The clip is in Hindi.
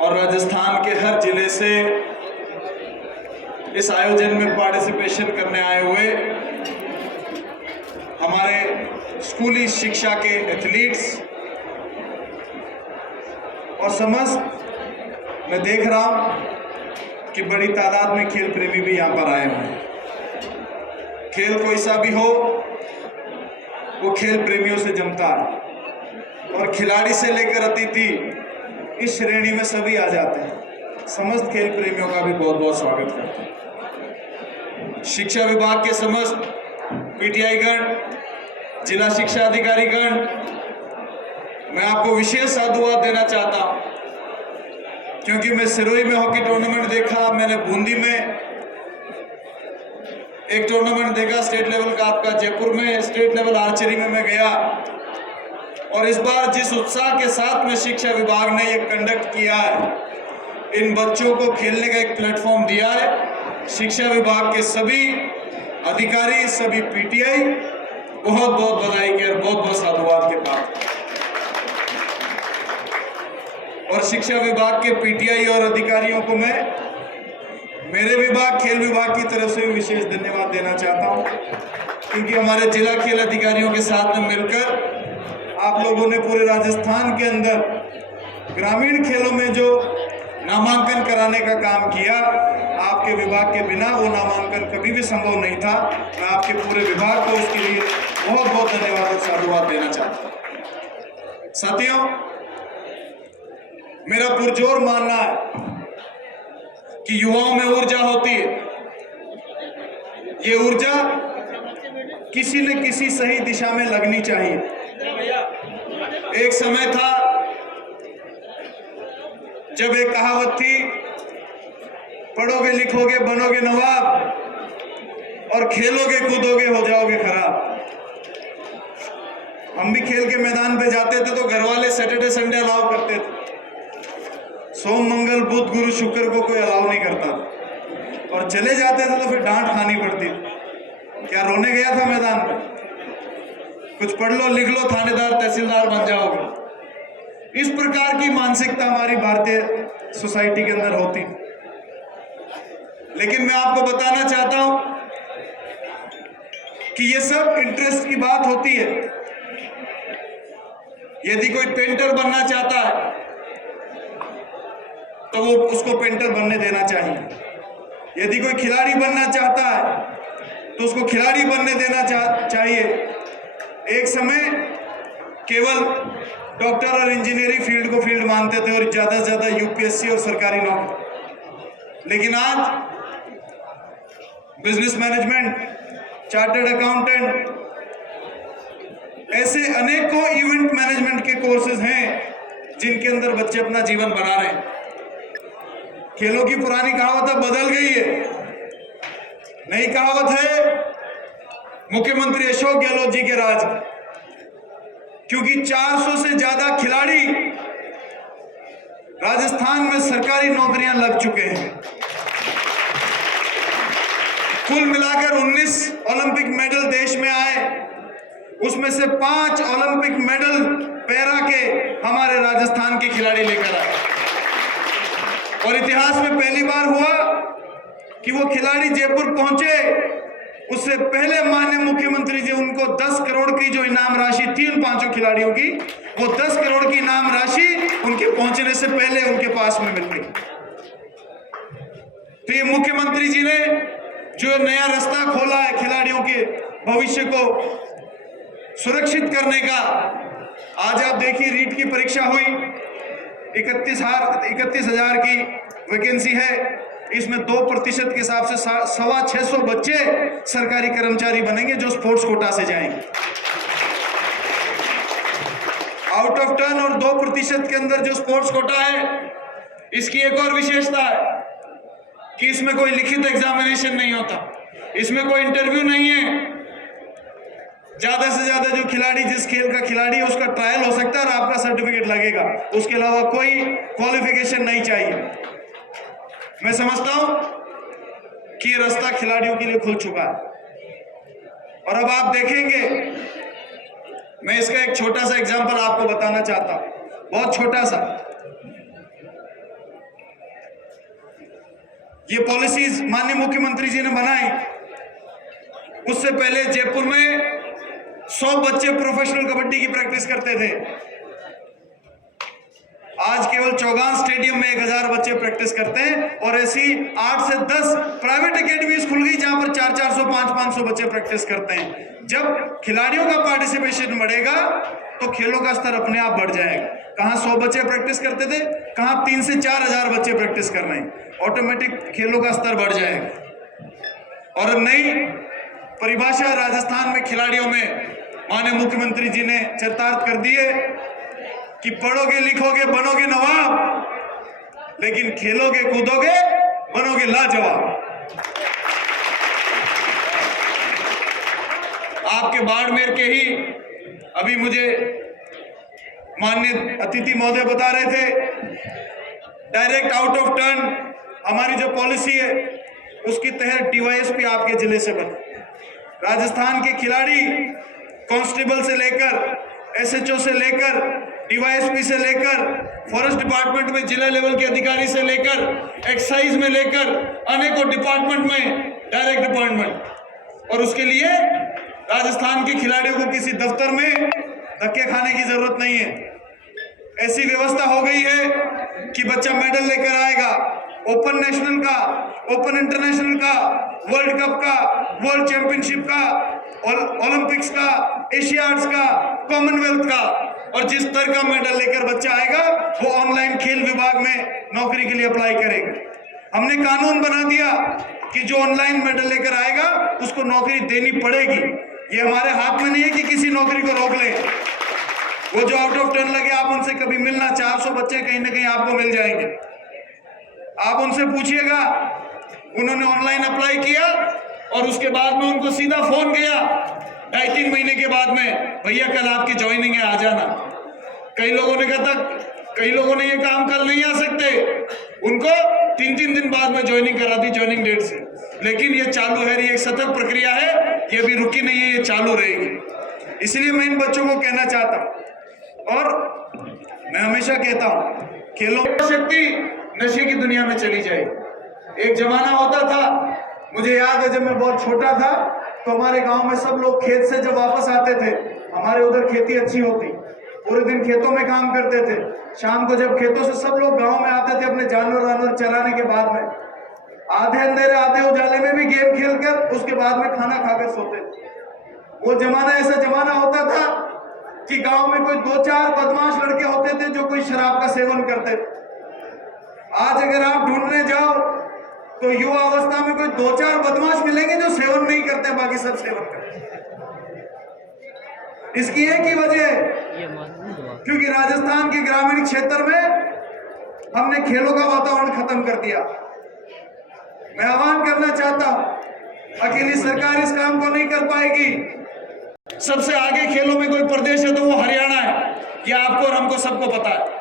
और राजस्थान के हर जिले से इस आयोजन में पार्टिसिपेशन करने आए हुए हमारे स्कूली शिक्षा के एथलीट्स और समस्त मैं देख रहा हूं कि बड़ी तादाद में खेल प्रेमी भी यहाँ पर आए हुए हैं। खेल कोई सा भी हो वो खेल प्रेमियों से जमता है और खिलाड़ी से लेकर अतिथि इस श्रेणी में सभी आ जाते हैं। समस्त खेल प्रेमियों का भी बहुत बहुत स्वागत करते हैं। शिक्षा विभाग के समस्त पीटीआई गण, जिला शिक्षा अधिकारी गण, मैं आपको विशेष साधुवाद देना चाहता हूं क्योंकि मैं सिरोही में हॉकी टूर्नामेंट देखा, मैंने बूंदी में एक टूर्नामेंट देखा स्टेट लेवल का, आपका जयपुर में स्टेट लेवल आर्चरी में मैं गया और इस बार जिस उत्साह के साथ में शिक्षा विभाग ने ये कंडक्ट किया है, इन बच्चों को खेलने का एक प्लेटफॉर्म दिया है, शिक्षा विभाग के सभी अधिकारी, सभी पीटीआई बहुत बहुत बधाई के और बहुत बहुत साधुवाद के पात्र। और शिक्षा विभाग के पीटीआई और अधिकारियों को मैं मेरे विभाग खेल विभाग की तरफ से भी विशेष धन्यवाद देना चाहता हूं क्योंकि हमारे जिला खेल अधिकारियों के साथ में मिलकर आप लोगों ने पूरे राजस्थान के अंदर ग्रामीण खेलों में जो नामांकन कराने का काम किया, आपके विभाग के बिना वो नामांकन कभी भी संभव नहीं था। मैं आपके पूरे विभाग को उसके लिए बहुत बहुत धन्यवाद और साधुवाद देना चाहता हूं। साथियों, मेरा पुरजोर मानना है कि युवाओं में ऊर्जा होती है। ये ऊर्जा किसी न किसी सही दिशा में लगनी चाहिए। एक समय था जब एक कहावत थी, पढ़ोगे लिखोगे बनोगे नवाब और खेलोगे कूदोगे हो जाओगे खराब। हम भी खेल के मैदान पे जाते थे तो घर वाले सैटरडे संडे अलाउ करते थे, सोम मंगल बुध गुरु शुक्र को कोई अलाउ नहीं करता और चले जाते थे तो फिर डांट खानी पड़ती। क्या रोने गया था मैदान पे? कुछ पढ़ लो लिख लो, थानेदार तहसीलदार बन जाओगे। इस प्रकार की मानसिकता हमारी भारतीय सोसाइटी के अंदर होती। लेकिन मैं आपको बताना चाहता हूं कि ये सब इंटरेस्ट की बात होती है। यदि कोई पेंटर बनना चाहता है तो वो उसको पेंटर बनने देना चाहिए। यदि कोई खिलाड़ी बनना चाहता है तो उसको खिलाड़ी बनने देना चाहिए। एक समय केवल डॉक्टर और इंजीनियरिंग फील्ड को फील्ड मानते थे और ज्यादा से ज्यादा यूपीएससी और सरकारी नौकरी। लेकिन आज बिजनेस मैनेजमेंट, चार्टर्ड अकाउंटेंट, ऐसे अनेकों इवेंट मैनेजमेंट के कोर्सेज हैं जिनके अंदर बच्चे अपना जीवन बना रहे हैं। खेलों की पुरानी कहावत अब बदल गई है। नई कहावत है मुख्यमंत्री अशोक गहलोत जी के राज, क्योंकि 400 से ज्यादा खिलाड़ी राजस्थान में सरकारी नौकरियां लग चुके हैं। कुल मिलाकर 19 ओलंपिक मेडल देश में आए, उसमें से 5 ओलंपिक मेडल पैरा के हमारे राजस्थान के खिलाड़ी लेकर आए और इतिहास में पहली बार हुआ कि वो खिलाड़ी जयपुर पहुंचे, उससे पहले माननीय मुख्यमंत्री जी उनको 10 करोड़ की जो इनाम राशि थी उन 5 खिलाड़ियों की, वो 10 करोड़ की इनाम राशि उनके पहुंचने से पहले उनके पास में मिल गई। तो ये मुख्यमंत्री जी ने जो नया रास्ता खोला है खिलाड़ियों के भविष्य को सुरक्षित करने का। आज आप देखिए रीट की परीक्षा हुई, 31,000 की वैकेंसी है, इसमें 2% के हिसाब से 625 बच्चे सरकारी कर्मचारी बनेंगे जो स्पोर्ट्स कोटा से जाएंगे। आउट ऑफ टर्न और 2% के अंदर जो स्पोर्ट्स कोटा है, इसकी एक और विशेषता है कि इसमें कोई लिखित एग्जामिनेशन नहीं होता, इसमें कोई इंटरव्यू नहीं है। ज्यादा से ज्यादा जो खिलाड़ी, जिस खेल का खिलाड़ी है उसका ट्रायल हो सकता है और आपका सर्टिफिकेट लगेगा, उसके अलावा कोई क्वालिफिकेशन नहीं चाहिए। मैं समझता हूं कि ये रास्ता खिलाड़ियों के लिए खुल चुका है और अब आप देखेंगे, मैं इसका एक छोटा सा एग्जांपल आपको बताना चाहता हूं, बहुत छोटा सा। ये पॉलिसीज माननीय मुख्यमंत्री जी ने बनाई, उससे पहले जयपुर में 100 बच्चे प्रोफेशनल कबड्डी की प्रैक्टिस करते थे। आज केवल चौगान स्टेडियम में 1000 बच्चे प्रैक्टिस करते हैं और ऐसी 8 से 10 प्राइवेट एकेडमीज खुल गई जहां पर 400-400 500-500 बच्चे प्रैक्टिस करते हैं। जब खिलाड़ियों का पार्टिसिपेशन बढ़ेगा तो खेलों का स्तर अपने आप बढ़ जाएगा। कहां 100 बच्चे प्रैक्टिस करते थे, कहां 3 से 4000 बच्चे प्रैक्टिस कर रहे हैं, ऑटोमेटिक खेलों का स्तर बढ़ जाएगा। और नई परिभाषा राजस्थान में खिलाड़ियों में माननीय मुख्यमंत्री जी ने चरितार्थ कर दी है कि पढ़ोगे लिखोगे बनोगे नवाब, लेकिन खेलोगे कूदोगे बनोगे लाजवाब। आपके बाड़मेर के ही अभी मुझे माननीय अतिथि महोदय बता रहे थे, डायरेक्ट आउट ऑफ टर्न हमारी जो पॉलिसी है उसके तहत डीवाईएसपी आपके जिले से बने। राजस्थान के खिलाड़ी कांस्टेबल से लेकर एसएचओ से लेकर डीवाईएसपी से लेकर फॉरेस्ट डिपार्टमेंट में जिला लेवल के अधिकारी से लेकर एक्साइज में लेकर अनेकों डिपार्टमेंट में डायरेक्ट अपॉइंटमेंट, और उसके लिए राजस्थान के खिलाड़ियों को किसी दफ्तर में धक्के खाने की जरूरत नहीं है। ऐसी व्यवस्था हो गई है कि बच्चा मेडल लेकर आएगा, ओपन नेशनल का, ओपन इंटरनेशनल का, वर्ल्ड कप का, वर्ल्ड चैंपियनशिप का, और ओलंपिक्स का, एशियाड्स का, कॉमनवेल्थ का, और जिस स्तर का मेडल लेकर बच्चा आएगा वो ऑनलाइन खेल विभाग में नौकरी के लिए अप्लाई करेगा। हमने कानून बना दिया कि जो ऑनलाइन मेडल लेकर आएगा उसको नौकरी देनी पड़ेगी। ये हमारे हाथ में नहीं है कि किसी नौकरी को रोक ले। वो जो आउट ऑफ टर्न लगे आप उनसे कभी मिलना, 400 बच्चे कहीं ना कहीं आपको मिल जाएंगे। आप उनसे पूछिएगा, उन्होंने ऑनलाइन अप्लाई किया और उसके बाद में उनको सीधा फोन गया 2.5-3 महीने के बाद में, भैया कल आपकी ज्वाइनिंग है, आ जाना। कई लोगों ने कहा था, कई लोगों ने ये काम कल नहीं आ सकते, उनको 3-3 दिन बाद में ज्वाइनिंग करा दी ज्वाइनिंग डेट से। लेकिन ये चालू है, ये एक सतत प्रक्रिया है, ये अभी रुकी नहीं है, ये चालू रहेगी। इसलिए मैं इन बच्चों को कहना चाहता हूं और मैं हमेशा कहता हूं, खेलों की शक्ति नशे की दुनिया में चली जाएगी। एक जमाना होता था, मुझे याद है जब मैं बहुत छोटा था तो हमारे गांव में सब लोग खेत से जब वापस आते थे, हमारे उधर खेती अच्छी होती, पूरे दिन खेतों में काम करते थे। शाम को जब खेतों से सब लोग गांव में आते थे अपने जानवर चराने के बाद में, आधे अंधेरे आधे उजाले में भी गेम खेलकर उसके बाद में खाना खाकर सोते थे। वो जमाना ऐसा जमाना होता था कि गांव में कोई 2-4 बदमाश लड़के होते थे जो कोई शराब का सेवन करते थे। आज अगर आप ढूंढने जाओ तो युवा अवस्था में कोई 2-4 बदमाश मिलेंगे जो सेवन नहीं करते, बाकी सब सेवन करते। इसकी एक ही वजह, क्योंकि राजस्थान के ग्रामीण क्षेत्र में हमने खेलों का वातावरण खत्म कर दिया। मैं आह्वान करना चाहता हूं, अकेली सरकार इस काम को नहीं कर पाएगी। सबसे आगे खेलों में कोई प्रदेश है तो वो हरियाणा है, ये आपको और हमको सबको पता है।